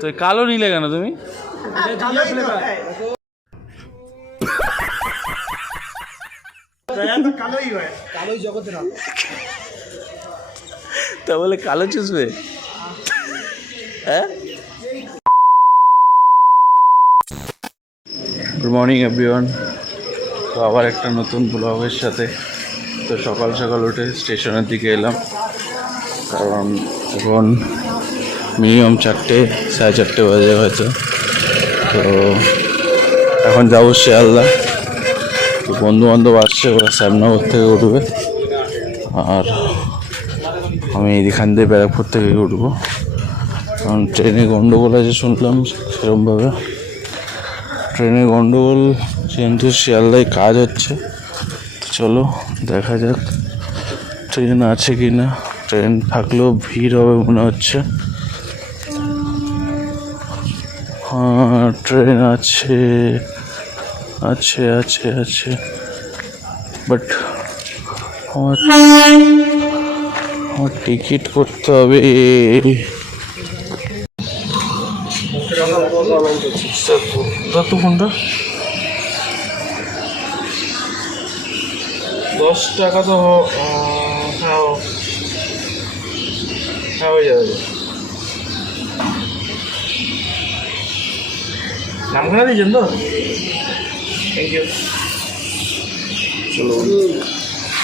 তো কালো নিলে কেন তুমি? তা বলে কালো চুষবে? হ্যাঁ। Good morning everyone. তো আবার একটা নতুন ব্লগের সাথে। তো সকাল সকাল উঠে স্টেশনের দিকে এলাম, কারণ এখন মিনিমাম 4:30 বাজে হয়তো। তো এখন যাবো শিয়ালদা। তো বন্ধুবান্ধব আসছে, ওরা শ্যামনগর থেকে উঠবে, আর আমি এখান দিয়ে ব্যারাকপুর থেকে উঠবো। কারণ ট্রেনে গন্ডগোল আছে শুনলাম, সেরকমভাবে ট্রেনে গন্ডগোল, কিন্তু শিয়ালদায় কাজ হচ্ছে। চলো দেখা যাক ট্রেন আছে কি না। ট্রেন থাকলেও ভিড় হবে মনে হচ্ছে। হ্যাঁ, ট্রেন আছে আছে আছে আছে বাট আমার টিকিট করতে হবে। কত ঘন্টা? 10 টাকা তো হ্যাঁ হয়ে যাবে। নামখানা দিয়েছেন তো? Thank you. চলো,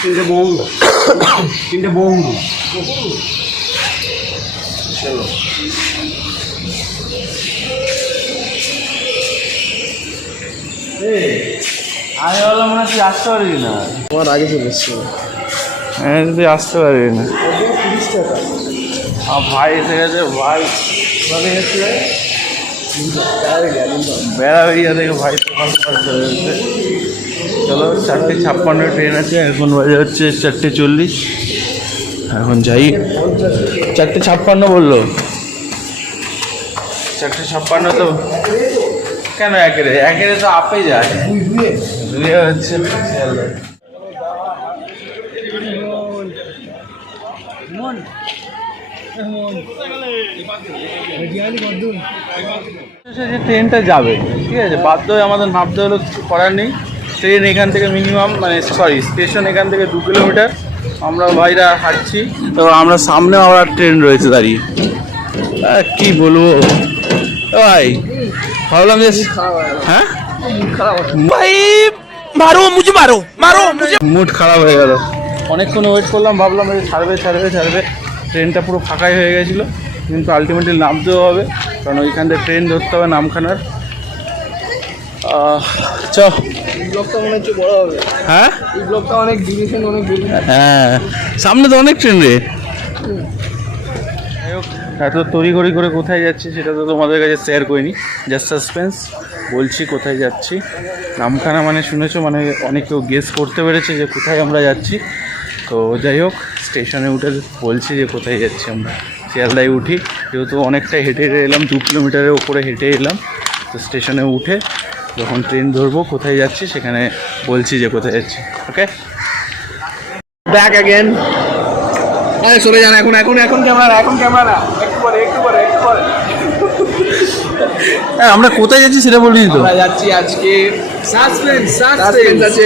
তিনটে বঙ্গু চলো। আমি বললাম মনে হচ্ছে আসতে পারবি না, তোমার আগে চলে এসছিল। হ্যাঁ, যদি আসতে পারবি না। 30 টাকা। ভাই এসে গেছে, ভাই গেছে বেড়াবেড়িয়া থেকে, ভাই সকাল সকাল চলে গেছে। চলো, 4:56 ট্রেন আছে, এখন বাজে হচ্ছে 4:40। এখন যাই। 4:56 বললো। 4:56 তো কেন? একেরে তো আপে যায়, দুয়ে হচ্ছে। ট্রেনটা যাবে, ঠিক আছে, বাধ্য হয়ে আমাদের নামতে হলো, কিছু করার নেই। ট্রেন এখান থেকে মিনিমাম, স্টেশন এখান থেকে 2 কিলোমিটার। আমরা ভাইরা হাঁটছি, তো আমরা সামনে আবার ট্রেন রয়েছে দাঁড়িয়ে। কি বলবো ভাই, ভাবলাম যে হ্যাঁ ভাই মুড খারাপ হয়ে গেল। অনেকক্ষণ ওয়েট করলাম, ভাবলাম ছাড়বে। ট্রেনটা পুরো ফাঁকাই হয়ে গেছিলো, কিন্তু আলটিমেটলি নামতেও হবে, কারণ ওইখান থেকে ট্রেন ধরতে হবে নামখানার। ব্লগটা মনে হচ্ছে বড় হবে। হ্যাঁ, এই ব্লগটা অনেক ডিউরেশন, অনেক বেশি। হ্যাঁ, সামনে তো অনেক ট্রেন রে। যাই হোক, এত তড়িঘড়ি করে কোথায় যাচ্ছি সেটা তো তোমাদের কাছে শেয়ার করিনি, জাস্ট সাসপেন্স। বলছি কোথায় যাচ্ছি। নামখানা মানে শুনেছো, মানে অনেক কেউ গেস করতে পেরেছে যে কোথায় আমরা যাচ্ছি। তো যাই হোক, স্টেশনে উঠে বলছি যে কোথায় যাচ্ছি আমরা। শিয়ালদায় উঠি, যেহেতু অনেকটা হেঁটে এলাম, 2 কিলোমিটারের ওপরে হেঁটে এলাম। তো স্টেশনে উঠে যখন ট্রেন ধরবো, কোথায় যাচ্ছি সেখানে বলছি যে কোথায় যাচ্ছি। ওকে, ব্যাক অ্যাগেন। আরে সরে যান, এখন ক্যামেরা, একটু পরে। আমরা কোথায় যাচ্ছি সেটা বলি তো। আমরা যাচ্ছি আজকে সাসপেন্স আছে।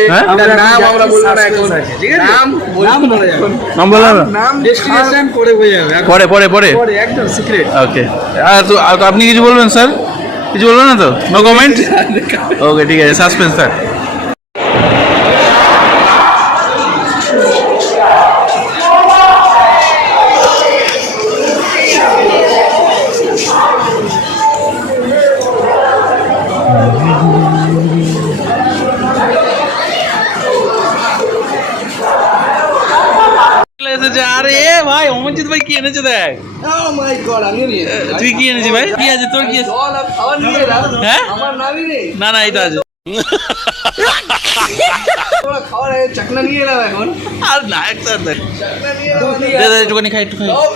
নাম আমরা বলবো না এখন, ঠিক আছে? নাম বললাম না, নাম ডেস্টিনেশন পরে হয়ে যাবে, পরে একদম সিক্রেট। ওকে। আর তো আপনি কিছু বলবেন স্যার? কিছু বলবেন না তো? No comment. ওকে, ঠিক আছে, সাসপেন্স স্যার। আরে ভাই, অমরজিৎ ভাই কি এনেছে দেখ। ও মাই গড, আমিও নিয়ে। তুই কি এনেছিস ভাই? কি আছে তোর? কি আছে? জল আর খাবার নিয়ে এলাম। হ্যাঁ, আমার নামই নেই। না এই তো আছে। তোরা খাবার চাকনা নিয়ে এলাম এখন। আর না, একটা চাকনা নিয়ে এলাম। দে একটুখানি খাই।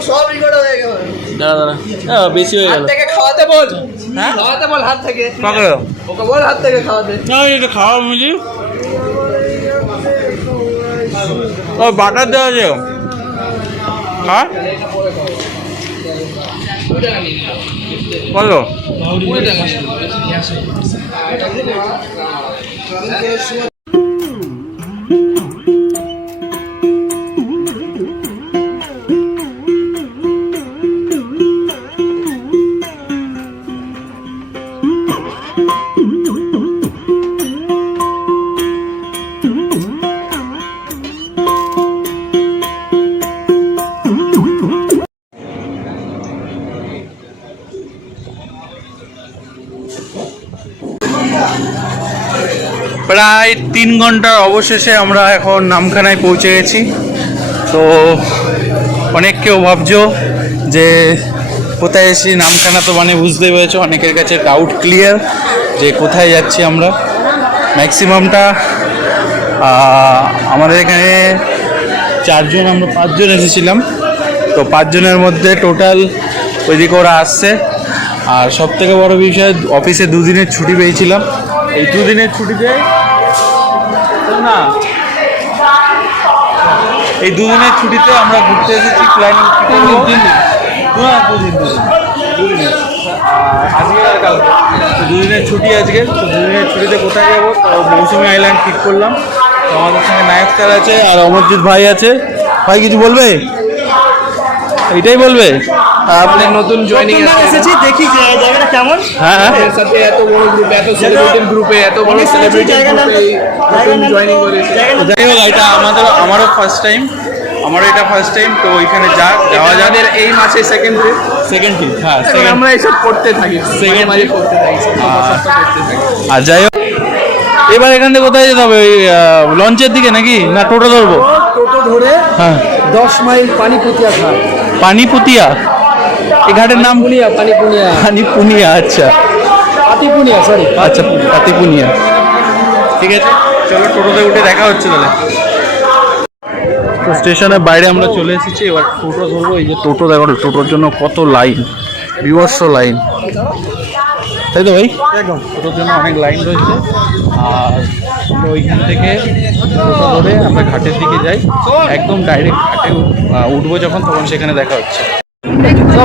সব রেকর্ড হয়ে গেল। দাঁড়া, বেশি হয়ে গেল। হাত থেকে খাওয়াতে বল। হ্যাঁ, খাওয়াতে বল হাত থেকে। পাকড়ো। ওকে বল হাত থেকে খাওয়াতে। না, এটা খাওয়া বুঝি। ও বাটার দেওয়া আছে। হ্যাঁ, কত? প্রায় 3 ঘন্টার অবশেষে আমরা এখন নামখানায় পৌঁছে গেছি। তো অনেক কেউ ভাবছো যে কোথায় এসেছি, নামখানা তো মানে বুঝতেই পেরেছো, অনেকের কাছে ডাউট ক্লিয়ার যে কোথায় যাচ্ছি আমরা। ম্যাক্সিমামটা আমাদের এখানে 4 জন, আমরা 5 জন এসেছিলাম। তো 5 জনের মধ্যে টোটাল ওইদিকে ওরা আসছে। আর সবথেকে বড় বিষয়, অফিসে 2 দিনের ছুটি পেয়েছিলাম। এই 2 দিনের ছুটিতে না, এই 2 দিনের ছুটিতে আমরা ঘুরতে এসেছি। প্ল্যানিং 2 দিন, আজকে আর কালকে 2 দিনের ছুটি আজকে। তো 2 দিনের ছুটিতে কোথায় যাবো? তো মৌসুমী আইল্যান্ড ঠিক করলাম। তো আমাদের সঙ্গে নায়ক স্যার আছে আর অমরজিৎ ভাই আছে। ভাই কিছু বলবে? এটাই বলবে। আপনি নতুন জয়েনিং এসেছি, দেখি যে জায়গাটা কেমন। হ্যাঁ, এর সাথে এত বড় গ্রুপ, এত সেলিব্রিটি গ্রুপে, এত বড় সেলিব্রিটি গ্রুপে নতুন জয়েনিং করেছে। যাই হোক, এটা আমারও ফার্স্ট টাইম, এটা ফার্স্ট টাইম। তো ওইখানে যাওয়া যাদের এই মাসে সেকেন্ড ট্রিপ। হ্যাঁ, আমরা এইসব করতে থাকি, মাঝে করতে থাকি। আর যাই হোক, এবার এখান থেকে কোথায় যেতে হবে? ওই লঞ্চের দিকে নাকি, না টোটো ধরবো? টোটো ধরে হ্যাঁ, 10 মাইল পানিপুতিয়া ঘাট। পানিপুতিয়া, এই ঘাটের নাম? পানিপুনিয়া। আচ্ছা, পাতিপুনিয়া, সরি। আচ্ছা, পাতিপুনিয়া। ঠিক আছে, চলো টোটোতে উঠে দেখা হচ্ছে তাহলে। তো স্টেশনের বাইরে আমরা চলে এসেছি, এবার টোটো ধরবো। এই যে টোটো, দেখো টোটোর জন্য কত লাইন, বিভৎস লাইন, তাই তো ভাই? একদম, টোটোর জন্য অনেক লাইন রয়েছে। আর আমরা ওইখান থেকে টোটো ধরে আমরা ঘাটের দিকে যাই, একদম ডাইরেক্ট ঘাটে উঠবো যখন, তখন সেখানে দেখা হচ্ছে।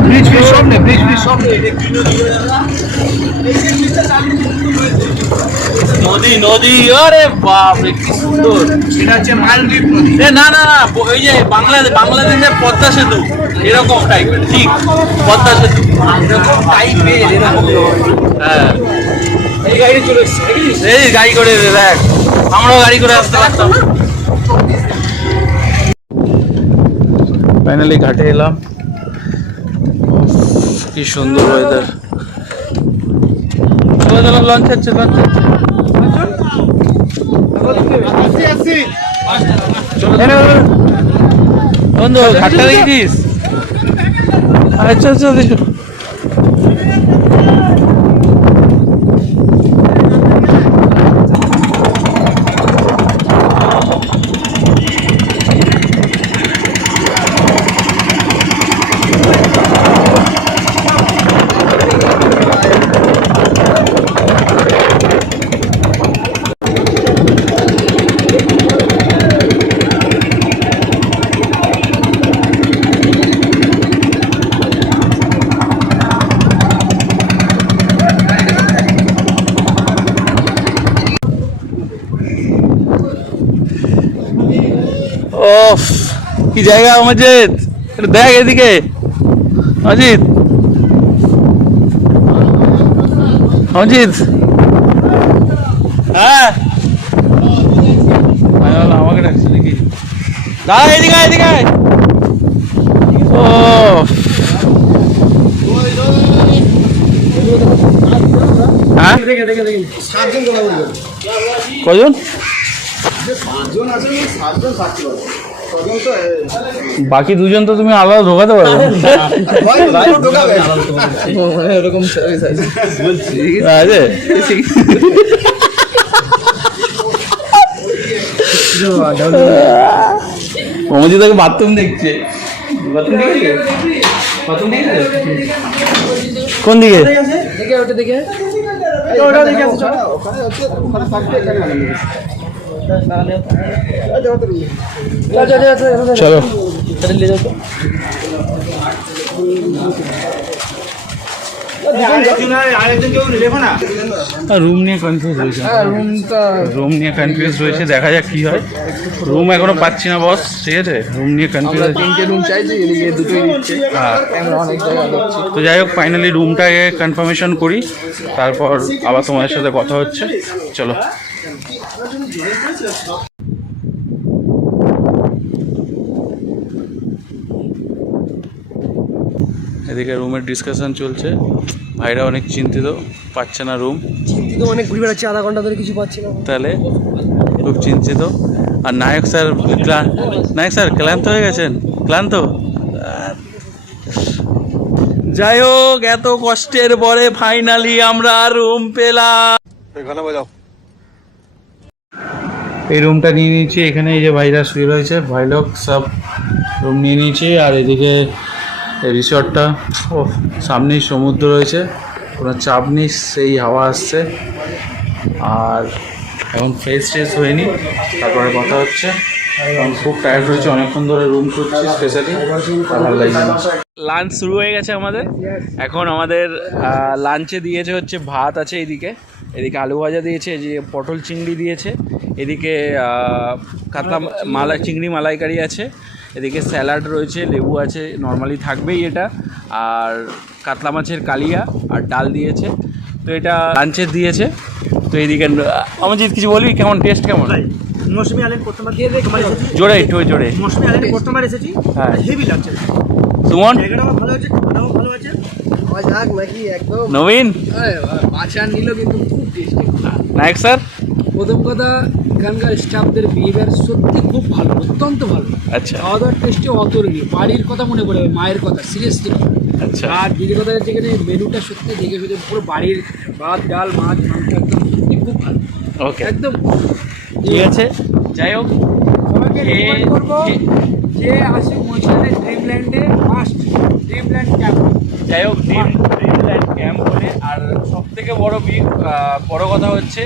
ব্রিজ সামনে, ব্রিজ সামনে। নদী, আরে বাপ রে কি সুন্দর। এটা হচ্ছে মালদ্বীপ নদী। না, ওই যে বাংলাদেশের পদ্মা সেতু এরকম টাইপের, ঠিক পদ্মা সেতু এরকম টাইপের, এরকম। হ্যাঁ, এই গাড়ি চলে এসছে, এই গাড়ি করে দেখ, আমরাও গাড়ি করে আসতে পারতাম। ফাইনালি ঘাটে এলাম। কি সুন্দর ওয়েদার। লঞ্চ হচ্ছে। বন্ধু ঘাটটা দেখেছিস? আচ্ছা, দেখো। ওফ, কি জায়গা অমরজিৎ, একটু দেখ এদিকে। অজিত, হ্যাঁ, আমাকে ডাকছে নাকি? দাঁড়া, এদিকে। ও হ্যাঁ, কজন? বাকি 2 জন তো তুমি আলাদা ঢোকাতে পারবে। এরকম অমরজিৎ তাকে বাথরুম দেখছে। কোন দিকে? চলো, রুম নিয়ে কনফিউজ রয়েছে, রুমটা রুম নিয়ে কনফিউজ রয়েছে, দেখা যাক কি হয়। রুম এখনো পাচ্ছি না বস, ঠিক আছে, রুম নিয়ে কনফিউজ আমরা আছে। 3টে রুম চাইছি, এদিকে দুটোই দিচ্ছে। হ্যাঁ, আমরা অনেক জায়গায় দেখছি। তো যাই হোক ফাইনালি রুমটাকে কনফার্মেশন করি, তারপর আবার তোমাদের সাথে কথা হচ্ছে। চলো। এদিকে রুমের ডিসকাশন চলছে, ভাইরা অনেক চিন্তিত, পাচ্ছে না রুম, চিন্তিত অনেক ঘুরে বেড়াচ্ছি, আধা ঘন্টা ধরে কিছু পাচ্ছি না। তাহলে খুব চিন্তিত। আর নায়ক স্যার নায়ক স্যার ক্লান্ত হয়ে গেছেন, ক্লান্ত। যাই হোক, এত কষ্টের পরে ফাইনালি আমরা রুম পেলাম। এই রুমটা নিয়ে নিয়েছি, এখানে এই যে ভাইরা শুয়ে রয়েছে, ভাই লোক সব রুম নিয়ে নিয়েছি। আর এদিকে রিসর্টটা, ও সামনেই সমুদ্র রয়েছে, কোনো চাপ নেই, সেই হাওয়া আসছে। আর এখন ফ্রেশ ট্রেশ হয়নি, তারপরে কথা হচ্ছে। এখন খুব টায়ার্ড রয়েছে, অনেকক্ষণ ধরে রুম করছি স্পেশালি, ভালো লাগছে না। লাঞ্চ শুরু হয়ে গেছে আমাদের। এখন আমাদের লাঞ্চে দিয়েছে হচ্ছে ভাত আছে এদিকে, এদিকে আলু ভাজা দিয়েছে, যে পটল চিংড়ি দিয়েছে, এদিকে কাতলা চিংড়ি মালাইকারি আছে, এদিকে স্যালাড রয়েছে, লেবু আছে, নর্মালি থাকবেই এটা, আর কাতলা মাছের কালিয়া আর ডাল দিয়েছে। তো এটা লাঞ্চের দিয়েছে। তো এইদিকে অমরজিৎ কিছু বলবি, কেমন টেস্ট কেমন? মৌসুমী আইল্যান্ড প্রথমবার দিয়ে প্রথমবার এসেছি। জোরে একটু জোরে। মৌসুমী আইল্যান্ডে প্রথমবার এসেছি, হ্যাঁ। হেভি লাগছে। সুমন, জায়গাটা আমার ভালো আছে, খাওয়াটাও ভালো আছে। খাওয়া যাক নাকি একদম। নবীন, আচার নিল কিন্তু খুব টেস্টি। নায়ক স্যার। প্রথম কথা, এখানকার স্টাফদের বিহেভিয়ার সত্যি খুব ভালো, অত্যন্ত ভালো। আচ্ছা খাওয়া দাওয়ার টেস্টে অতরণীয়, বাড়ির কথা মনে পড়ে, মায়ের কথা, সিরিয়াসলি। আচ্ছা, আর দ্বিতীয় কথা হচ্ছে এখানে মেনুটা সত্যি দেখে শুধু পুরো বাড়ির ভাত ডাল মাছ মাংস একদম সত্যি খুব ভালো, ওকে একদম। ঠিক আছে। যাই হোক, সবাইকে এ- রিকমেন্ড করবো এ- যে আসে মহিষাদের ড্রিমল্যান্ডে, ফার্স্ট ড্রিমল্যান্ড ক্যাম্প। যাই হোক, ড্রিমল্যান্ড ক্যাম্প বলে। আর সব থেকে বড় কথা হচ্ছে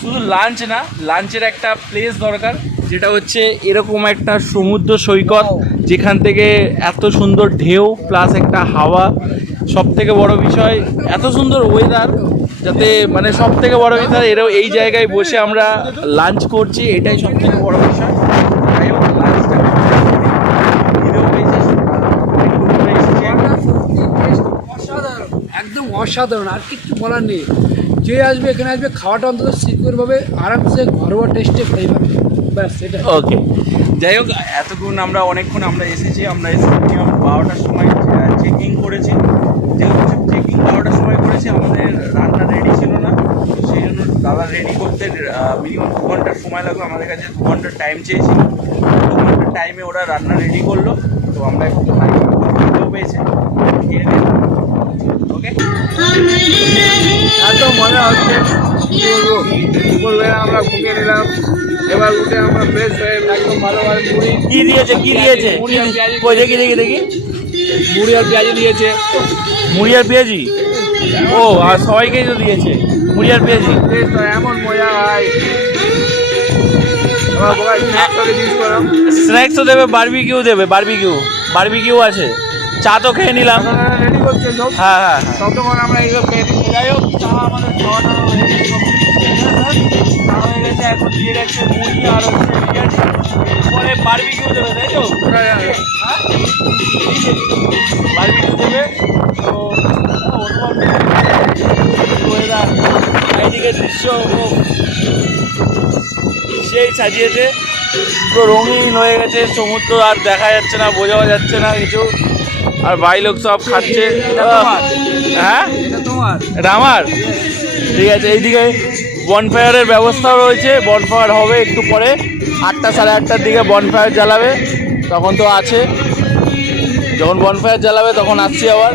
শুধু লাঞ্চ না, লাঞ্চের একটা প্লেস দরকার, যেটা হচ্ছে এরকম একটা সমুদ্র সৈকত, যেখান থেকে এত সুন্দর ঢেউ প্লাস একটা হাওয়া, সব থেকে বড় বিষয় এত সুন্দর ওয়েদার, যাতে মানে সব থেকে বড় বিষয় এরাও এই জায়গায় বসে আমরা লাঞ্চ করছি, এটাই সব থেকে বড় বিষয়। যাই হোক, লাঞ্চটা খিদেও পেয়েছে, ঘুরে এসেছি। অসাধারণ, একদম অসাধারণ, আর কিছু বলার নেই। যে আসবে এখানে আসবে, খাওয়াটা অন্তত সিকিউরভাবে আরামসে ঘরোয়া টেস্টে পেয়ে যাবে, ব্যাস সেটা। ওকে, যাই হোক, অনেকক্ষণ আমরা এসেছি, আমরা এসে মিনিমাম 12টার সময় চেকিং করেছি। যেহেতু চেকিং 12টার সময় করেছি, আমাদের রান্না রেডি ছিল না, সেই জন্য দাদা রেডি করতে মিনিমাম 2 ঘন্টার সময় লাগলো। আমাদের কাছে 2 ঘন্টার টাইম চেয়েছিল, 2 ঘন্টার টাইমে ওরা রান্না রেডি করলো। তো আমরা একটু খেতেও পেয়েছি, খেয়ে নিলাম। ওকে, এত মজা হচ্ছে কি বলবো। দুপুরবেলা আমরা ঘুমিয়ে নিলাম, এবার উঠে আমরা ফ্রেশ হয়ে একদম ভালোভাবে মুড়ি কি দিয়েছে মুড়ি আর পেঁয়াজি কই দেখি মুড়ি আর পেঁয়াজি দিয়েছে। মুড়ি আর পেঁয়াজি। ও, আর সবাইকেই তো দিয়েছে মুড়ি আর পেঁয়াজি। টেস্ট হয়, এমন মজা হয়। আমার বোকায় স্ন্যাক্স জিনিস করাম, স্ন্যাক্সও দেবে, বারবিকিউ আছে, চা তো খেয়ে নিলাম। রেডি করছে সব। হ্যাঁ হ্যাঁ হ্যাঁ, ততক্ষণ আমরা এইসব খেয়ে দিচ্ছি। যাই হোক, চা আমাদের খাওয়া দাওয়া হয়ে গেছে চা হয়ে গেছে, এখন দিয়ে গেছে মুড়ি আর হচ্ছে পেঁয়াজি, পরে বারবিকিউ দেবে, তাই তো? বারবিকিউ দেবে। তো ওয়েদার, চারিদিকে দৃশ্য খুব সেই সাজিয়েছে, পুরো রঙিন হয়ে গেছে সমুদ্র, আর দেখা যাচ্ছে না, বোঝাও যাচ্ছে না কিছু। আর ভাই লোক সব খাচ্ছে। হ্যাঁ, এটা তোমার এটা আমার। ঠিক আছে, এইদিকে বনফায়ারের ব্যবস্থাও রয়েছে, বনফায়ার হবে একটু পরে, 8টা সাড়ে 8টার দিকে বনফায়ার জ্বালাবে, তখন তো আছে, যখন বনফায়ার জ্বালাবে তখন আসছি আবার।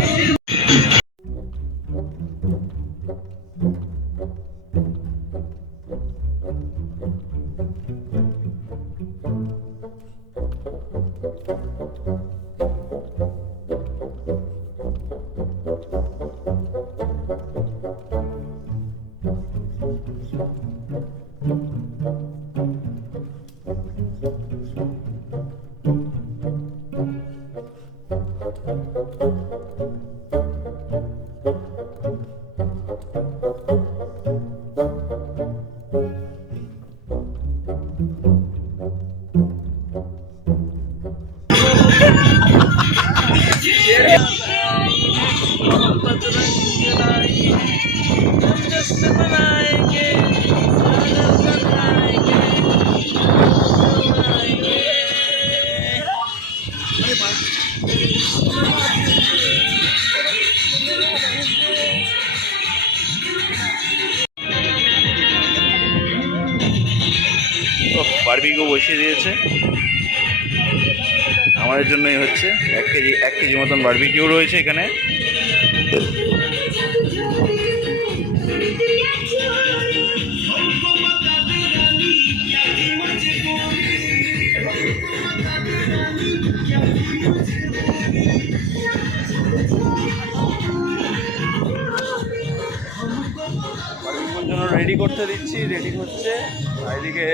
বারবিকিউ বসিয়ে দিয়েছে, আমাদের জন্যই হচ্ছে। 1 কেজি মতন বারবিকিউ রয়েছে এখানে। বারবিকিউর জন্য রেডি করতে দিচ্ছি, রেডি হচ্ছে। আর এদিকে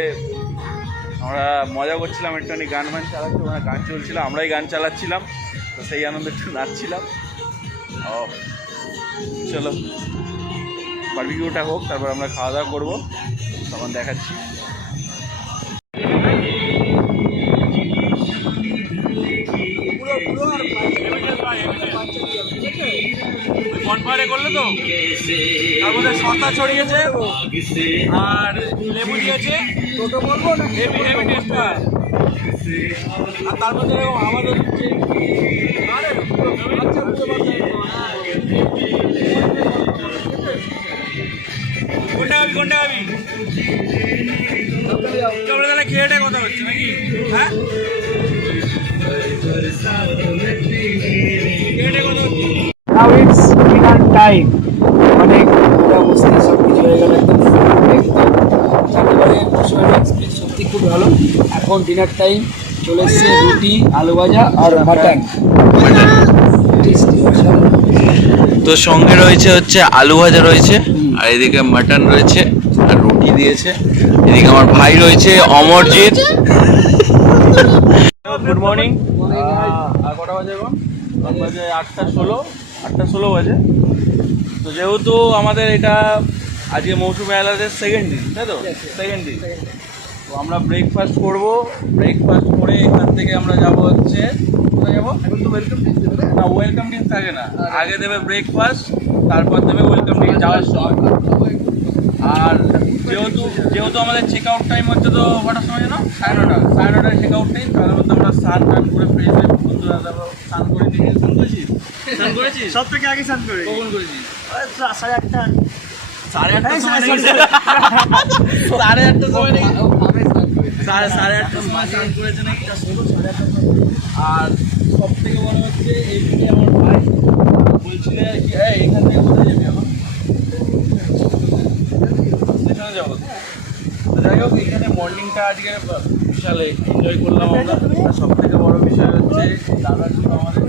আমরা মজা করছিলাম, একটুখানি গান চালাচ্ছি, ওখানে গান চলছিল, আমরাই গান চালাচ্ছিলাম, তো সেই আনন্দে একটু নাচছিলাম। ও চলো বারবিকিউটা হোক, তারপর আমরা খাওয়া দাওয়া করবো, তখন দেখাচ্ছি। বনফায়ারে করলে তো তার মধ্যে শসা ছড়িয়েছে আর লেবু দিয়েছে, টোটো বলবো না, হেভি হেভি টেস্ট হয়। আর তার মধ্যে আমাদের কোনটা খাবি চলো তাহলে খেয়েটা কথা হচ্ছে নাকি? হ্যাঁ খেয়েটা কথা হচ্ছে। Now it's dinner time. অনেক অবস্থা সব কিছু হয়ে গেল, একদম এক্সপিরিয়েন্স সত্যি খুব ভালো। এখন ডিনার টাইম চলে এসছে, রুটি, আলু ভাজা আর মাটন। তো সঙ্গে রয়েছে হচ্ছে আলু ভাজা রয়েছে, আর এদিকে মাটন রয়েছে আর রুটি দিয়েছে। এদিকে আমার ভাই রয়েছে অমরজিৎ। Good morning. আর কটা বাজে এখন? বাজে 8:16 বাজে। তো যেহেতু আমাদের এটা আজকে মৌসুমী আইল্যান্ডের সেকেন্ড দিন, তাই তো? সেকেন্ড দিন। তো আমরা ব্রেকফাস্ট করবো, ব্রেকফাস্ট করে এখান থেকে আমরা যাবো হচ্ছে, কোথায় যাবো? এখন তো ওয়েলকাম ড্রিঙ্ক দেবে না, ওয়েলকাম ড্রিঙ্ক থাকে না, আগে দেবে ব্রেকফাস্ট, তারপর দেবে ওয়েলকাম ড্রিঙ্ক যাওয়ার সময়। আর যেহেতু আমাদের চেক আউট টাইম হচ্ছে, তো কটার সময় যেন 9:30 চেক আউট টাইম, তার মধ্যে আমরা স্নান করে ফ্রেশ হয়ে বন্ধুরা স্নান করে দিয়েছি। স্নান করেছিস? সব থেকে আগে স্নান করে কখন করেছিস? 8:30 8:30 সময় নাকি? 8:30 সময় নাকি? 8:30 সময় স্নান করেছে নাকি? আর সব থেকে বড় হচ্ছে এইদিকে আমার ভাই বলছিল আর কি, এখান থেকে কোথায় যাবি এখন? স্টেশনে যাবো। যাই হোক, এখানে মর্নিংটা আজকে বিশাল এনজয় করলাম আমরা। আর সব থেকে বড় বিষয় হচ্ছে দাদা ছিল আমাদের,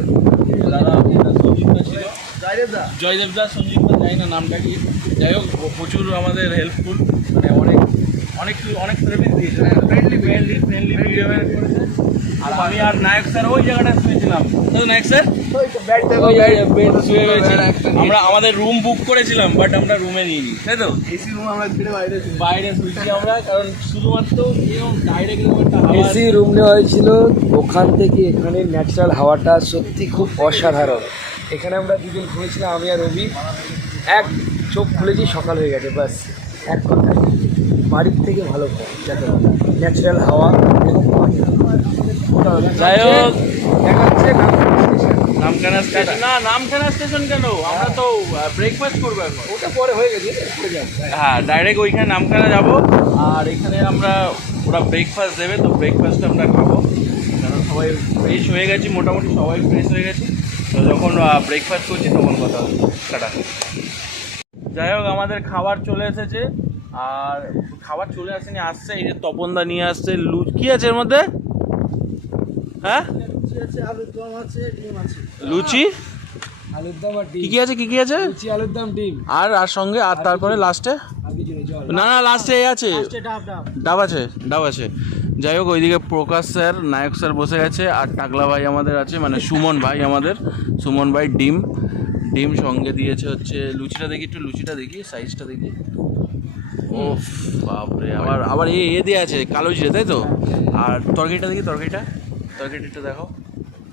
দাদা সঞ্জীবদা ছিল, জয়দেবদা, সঞ্জীবদা, জানি না নামটা কি। যাই হোক, প্রচুর আমাদের হেল্পফুল, মানে অনেক সার্ভিস দিয়েছে, ফ্রেন্ডলি বিহেভিয়ার করেছে। আর আমি আর নায়ক স্যার ওই জায়গাটা শুয়েছিলাম, তো নায়ক স্যার শুয়ে রয়েছে। আমরা আমাদের রুম বুক করেছিলাম, বাট আমরা রুমে নিইনি, তাই তো? এসি রুম আমরা ছেড়ে বাইরে শুয়েছি আমরা, কারণ শুধুমাত্র এরকম ডাইরেক্ট এসি রুম নেওয়া হয়েছিল, ওখান থেকে এখানে ন্যাচারাল হাওয়াটা সত্যি খুব অসাধারণ। এখানে আমরা দুজন ঘুরেছিলাম, আমি আর রবি, এক চোখ খুলেছি সকাল হয়ে গেছে, ব্যাস এক কথা। বাড়ির থেকে ভালো ঘর, যাতে ন্যাচারাল হাওয়া এবং পানি। যাই হোক, দেখাচ্ছে নামখানা স্টেশন না, নামখানা স্টেশন কেন? আমরা তো ব্রেকফাস্ট করবো এখন। ওটা পরে হয়ে গেছে, হ্যাঁ, ডাইরেক্ট ওইখানে নামখানা যাবো। আর এখানে আমরা ওরা ব্রেকফাস্ট দেবে, তো ব্রেকফাস্ট আমরা খাবো, কারণ সবাই ফ্রেশ হয়ে গেছি, মোটামুটি সবাই ফ্রেশ হয়ে গেছি। তো যখন ব্রেকফাস্ট করছি তখন কথা হবে। টাটা। যাই হোক, আমাদের খাবার চলে এসেছে, আর খাবার চলে আসেনি, আসছে। এই যে তপনদা নিয়ে আসছে কি আছে এর মধ্যে? হ্যাঁ, আলুর দম আছে, ডিম আছে। লুচি, আলুর দম আর ডিম। কি আছে লুচি, আলুর দম, ডিম আর সঙ্গে, আর তারপরে লাস্টে আর কিছু নেই, জল। না লাস্টে আছে, ডাব আছে। যাই হোক, ওইদিকে প্রকাশ স্যার, নায়ক স্যার বসে গেছে, আর টাকলা ভাই আমাদের আছে, মানে সুমন ভাই ডিম সঙ্গে দিয়েছে হচ্ছে। লুচিটা দেখি সাইজটা দেখি। ও বাপরে, আবার এ দিয়ে আছে কালো জিরে, তাই তো? আর তরকারিটা দেখো,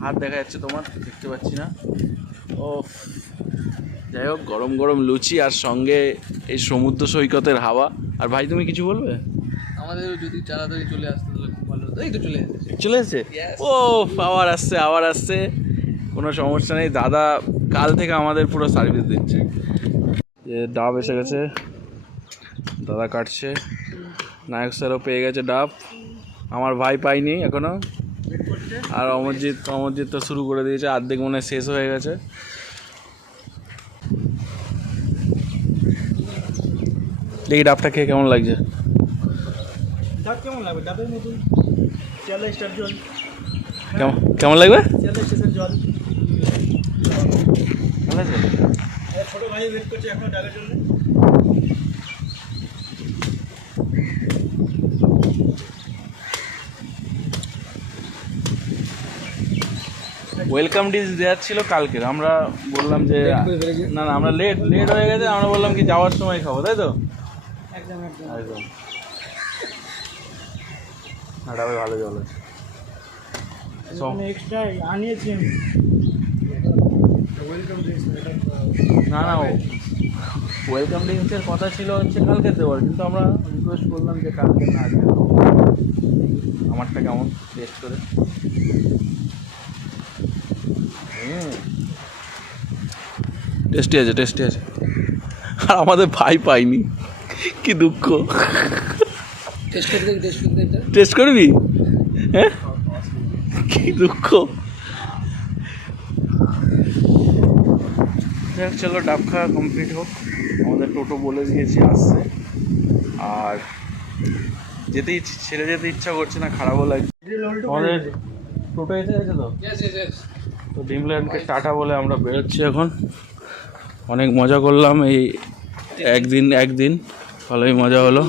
হাত দেখা যাচ্ছে তোমার, দেখতে পাচ্ছি না। ও যাই হোক, গরম লুচি আর সঙ্গে এই সমুদ্র সৈকতের হাওয়া। আর ভাই, তুমি কিছু বলবে? আমাদের যদি তাড়াতাড়ি চলে আসতে তাহলে খুব ভালো হতো। এই তো চলে এসেছে। ও আবার আসছে, কোনো সমস্যা নেই। দাদা কাল থেকে আমাদের পুরো সার্ভিস দিচ্ছে। যে ডাব এসে গেছে, দাদা কাটছে, নায়ক স্যারও পেয়ে গেছে ডাব। আমার ভাই পাইনি এখনো। আর অমরজিৎ তো শুরু করে দিয়েছে, অর্ধেক মনে হয় শেষ হয়ে গেছে। দেখি ডাবটা খেয়ে কেমন লাগছে। ডাব কেমন লাগবে? ডাবের মতন শিয়ালদা স্টার জল, কেমন লাগবে? শিয়ালদা স্টেশন জল। ভালো আছে? ছোট ভাই ওয়েট করছে এখনো ডাবের জন্য। ওয়েলকাম ডিশ দেওয়ার ছিল কালকের, আমরা বললাম যে না আমরা লেট হয়ে গেছে, আমরা বললাম কি যাওয়ার সময় খাবো, তাই তো? একদম একদম। একদম। ডাবে ভালো জল আছে। এক্সট্রা আনিয়েছি আমি। না ওয়েলকাম ড্রিঙ্কসের কথা ছিল হচ্ছে কালকে দেওয়ার, কিন্তু আমরা রিকোয়েস্ট করলাম যে কালকে না দেওয়া। আমারটা কেমন টেস্ট করে? টেস্টি আছে। আর আমাদের ভাই পাইনি, কি দুঃখ। টেস্ট করবি? হ্যাঁ, কি দুঃখ। চলো ডাব খাওয়া কমপ্লিট হোক। আমাদের টোটো বলে দিয়েছি আসছে, আর ছেড়ে যেতে ইচ্ছা করছে না, খারাপও লাগছে। আমাদের টোটো এসে গেছে তো ড্রিমল্যান্ডকে টাটা বলে আমরা বেরোচ্ছি এখন। অনেক মজা করলাম এই একদিন ভালোই মজা হলো।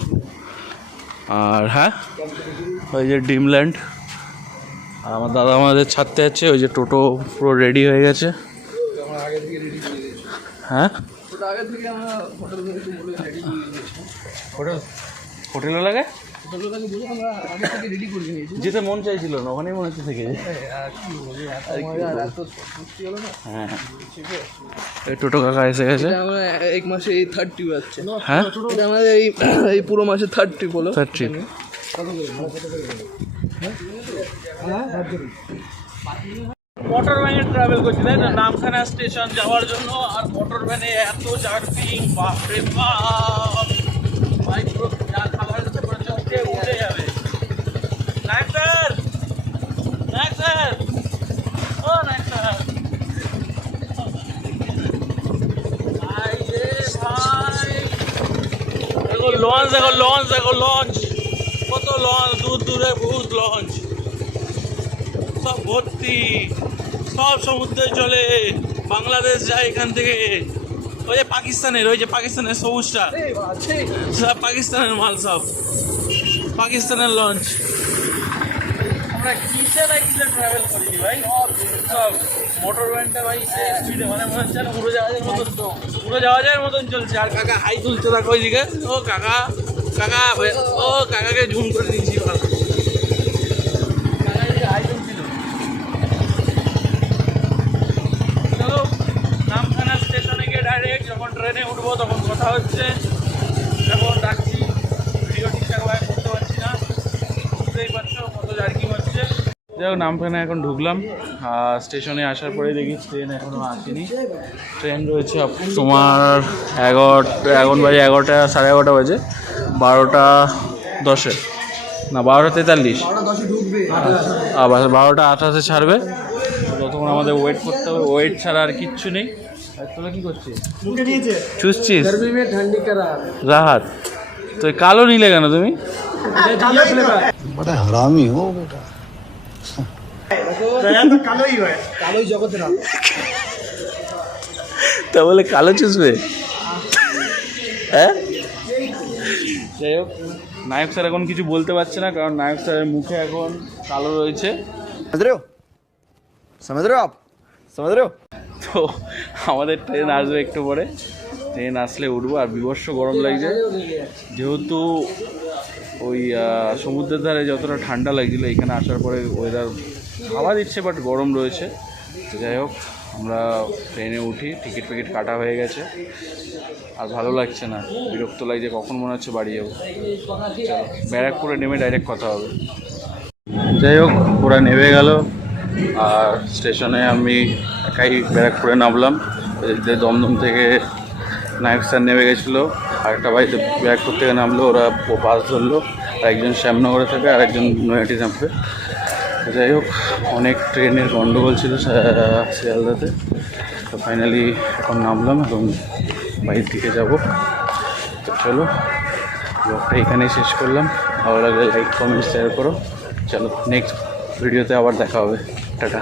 আর হ্যাঁ, ওই যে ড্রিমল্যান্ড, আর আমার দাদা আমাদের ছাড়তে যাচ্ছে। ওই যে টোটো পুরো রেডি হয়ে গেছে। হ্যাঁ, হোটেলে লাগে যেতে মন চাইছিল না, ওখানেই মনে হচ্ছে থেকে। হ্যাঁ, এই টোটো কাকা এসে গেছে। এক মাসে এই 30 যাচ্ছে। হ্যাঁ, এটা আমাদের এই পুরো মাসে 30 বলো। 30 মোটর ভ্যানে ট্রাভেল করছি, তাই না? নামখানা স্টেশন যাওয়ার জন্য। আর মোটর ভ্যানে এত জার্কিং, বাপরে বাপ! ভাই পুরো যা খাবার ইচ্ছে করেছে উঠে যাবে। নায়ক স্যার, ও নায়ক স্যার, ভাই রে ভাই! দেখো লঞ্চ, কত লঞ্চ, দূরে বহুত লঞ্চ, সব ভর্তি, সব সমুদ্রে চলে। বাংলাদেশ যায় এখান থেকে। ওই যে পাকিস্তানের সবুজটা, সব পাকিস্তানের মাল, সব পাকিস্তানের লঞ্চ। আমরা কিসে ট্রাভেল করিনি ভাই, সব মোটর ভ্যানটা ভাই স্পিডে, মানে মনে হচ্ছে না উড়োজাহাজের মতন চলছে। আর কাকা হাই তুলছে, দেখো ওইদিকে। ও কাকা, ও কাকাকে ঝুম করে দিচ্ছি। হাই তুলছিল। চলো নামখানা স্টেশনে গিয়ে ডাইরেক্ট যখন ট্রেনে উঠবো তখন কথা হচ্ছে। এখন রাখছি, ভিডিও ঠিকঠাকভাবে করতে পারছি না, বুঝতেই পারছো কত জার্কিং হচ্ছে। যাই হোক, নামখানা এখন ঢুকলাম। স্টেশনে আসার পরে দেখি ট্রেন এখনও আসেনি। ট্রেন রয়েছে তোমার 11 বাজে, 11টা, সাড়ে 11টা বাজে, 12:10 না 12:43, আবার 12:28 ছাড়বে। ততক্ষণ আমাদের ওয়েট করতে হবে, ওয়েট ছাড়া আর কিচ্ছু নেই। তোরা কি করছিস? চুষছিস? রাহাত, তো কালো নিলে কেন তুমি? हरामी हो बेटा। তা বলে কালো চুষবে? হ্যাঁ, যাই হোক, নায়ক স্যার এখন কিছু বলতে পারছে না, কারণ নায়ক স্যারের মুখে এখন কালো রয়েছে। समझ रहे हो? তো আমাদের ট্রেন আসবে একটু পরে, ট্রেন আসলে উঠবো। আর বিভৎস গরম লাগছে, যেহেতু ওই সমুদ্রের ধারে যতটা ঠান্ডা লাগছিল, এখানে আসার পরে ওয়েদার হাওয়া দিচ্ছে বাট গরম রয়েছে। তো যাই হোক, আমরা ট্রেনে উঠি, টিকিট ফিকিট কাটা হয়ে গেছে। আর ভালো লাগছে না, বিরক্ত লাগছে, কখন মনে হচ্ছে বাড়ি যাবো। চলো ব্যারাকপুরে নেমে ডাইরেক্ট কথা হবে। যাই হোক, ওরা নেমে গেল, আর স্টেশনে আমি একাই ব্যারাকপুরে নামলাম। যে দমদম থেকে নায়ক স্যার নেমে গেছিলো, আর একটা বাড়িতে ব্যারাকপুর থেকে নামলো, ওরা বাস ধরলো। আর একজন শ্যামনগরে থাকে আর একজন নৈহাটি নামবে। তো যাই হোক, অনেক ট্রেনের গন্ডগোল ছিল শিয়ালদাতে। তো ফাইনালি এখন নামলাম এবং বাড়ির দিকে যাব। তো চলো, ব্লগটা এখানেই শেষ করলাম। ভালো লাগলে লাইক কমেন্ট শেয়ার করো। চলো নেক্সট ভিডিওতে আবার দেখা হবে। টাটা।